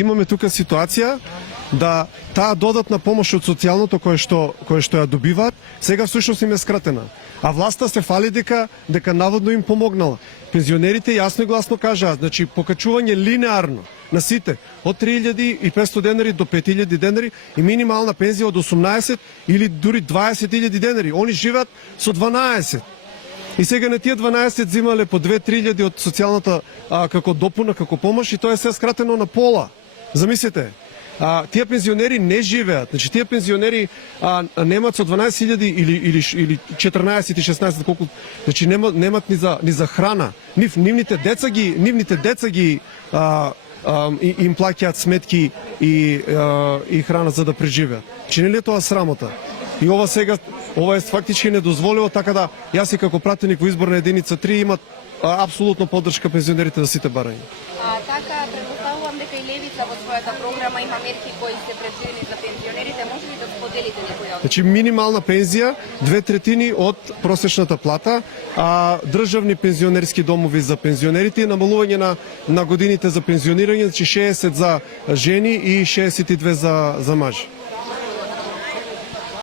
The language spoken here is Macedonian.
Имаме тука ситуација да таа додатна помош од социјалното кој што ја добиваат, сега всушност им е скратена. А власта се фали дека наводно им помогнала. Пензионерите јасно и гласно кажаат, значи покачување линеарно на сите од 3500 денари до 5000 денари и минимална пензија од 18 или дури 20.000 денари. Они живеат со 12. И сега на тие 12 земале по 2-3 од социјалната како допуна, како помош и тоа е се скратено на пола. Замислете, тие пензионери не живеат. Значи тие пензионери немаат со 12.000 или 14 и 16 колку, значи немаат ни за храна. Нивните деца ги им плаќаат сметки и храна за да преживеат. Че не е тоа срамота? И ова е фактички недозволиво, така да јас и како пратеник во изборна единица 3 имат апсолутно поддршка пензионерите за сите барања. Така, предпоставувам дека и Левица во својата програма има мерки кои се предвидени за пензионерите. Може ли да споделите некои од? Значи минимална пензија 2/3 од просечната плата, државни пензионерски домови за пензионерите и намалување на годините за пензионирање, значи 60 за жени и 62 за мажи.